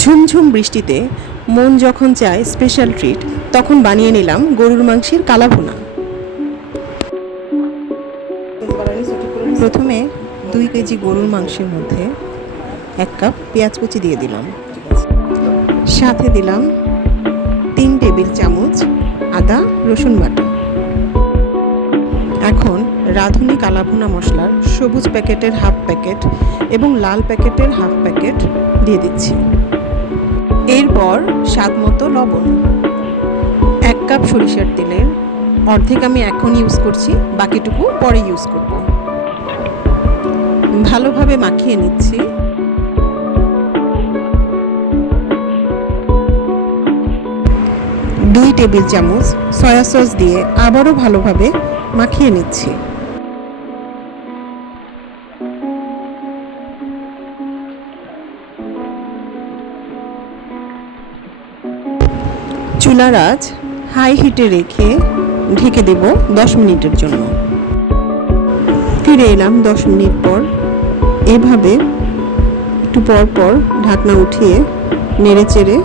ঝুমঝুম বৃষ্টিতে মন যখন চায় স্পেশাল ট্রিট, তখন বানিয়ে নিলাম গরুর মাংসের কালাভুনা। প্রথমে 2 কেজি গরুর মাংসের মধ্যে 1 কাপ পেঁয়াজ কুচি দিয়ে দিলাম, সাথে দিলাম 3 টেবিল চামচ আদা রসুন বাটা। এখন রাঁধুনি কালাভুনা মশলার সবুজ প্যাকেটের হাফ প্যাকেট এবং লাল প্যাকেটের হাফ প্যাকেট দিয়ে দিচ্ছি। এরপর স্বাদ মতো লবণ। 1 কাপ সরিষার তেলের অর্ধেক আমি এখন ইউজ করছি, বাকিটুকু পরে ইউজ করব। ভালোভাবে মাখিয়ে নিচ্ছি। দুই টেবিল চামচ সয়া সস দিয়ে আবারও ভালোভাবে মাখিয়ে নিচ্ছি। চুলার আঁচ হাই হিটে রেখে ঢেকে দেব 10 মিনিটের জন্য। ফিরে এলাম 10 মিনিট পর। এভাবে একটু পর পর ঢাকনা উঠিয়ে নেড়ে চেড়ে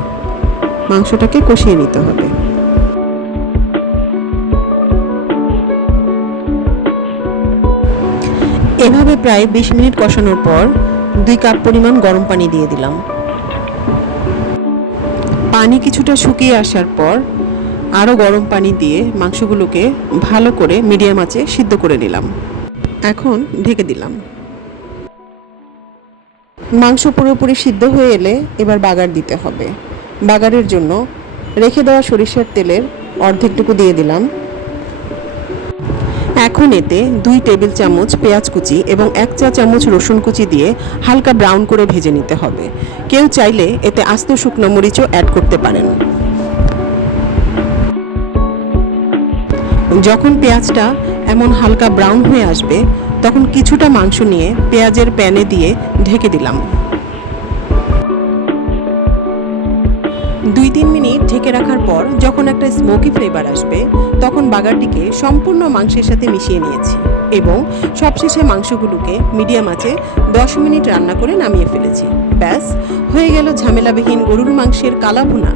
মাংসটাকে কষিয়ে নিতে হবে। এভাবে প্রায় 20 মিনিট কষানোর পর 2 কাপ পরিমাণ গরম পানি দিয়ে দিলাম। পানি কিছুটা শুকিয়ে আসার পর আরও গরম পানি দিয়ে মাংসগুলোকে ভালো করে মিডিয়াম আঁচে সিদ্ধ করে নিলাম। এখন ঢেকে দিলাম। মাংস পুরোপুরি সিদ্ধ হয়ে এলে এবার বাগার দিতে হবে। বাগারের জন্য রেখে দেওয়া সরিষার তেলের অর্ধেকটুকু দিয়ে দিলাম। এখন এতে 2 টেবিল চামচ পেঁয়াজ কুচি এবং 1 চা চামচ রসুন কুচি দিয়ে হালকা ব্রাউন করে ভেজে নিতে হবে। কেউ চাইলে এতে আস্ত শুকনো মরিচও অ্যাড করতে পারেন। যখন পেঁয়াজটা এমন হালকা ব্রাউন হয়ে আসবে, তখন কিছুটা মাংস নিয়ে পেঁয়াজের প্যানে দিয়ে ঢেকে দিলাম। 2-3 মিনিট ঢেকে রাখার পর যখন একটা স্মোকি ফ্লেভার আসবে, তখন বাগারটিকে সম্পূর্ণ মাংসের সাথে মিশিয়ে নিয়েছি এবং সবশেষে মাংসগুলোকে মিডিয়াম আঁচে 10 মিনিট রান্না করে নামিয়ে ফেলেছি। ব্যাস, হয়ে গেল ঝামেলাবিহীন গরুর মাংসের কালাভুনা।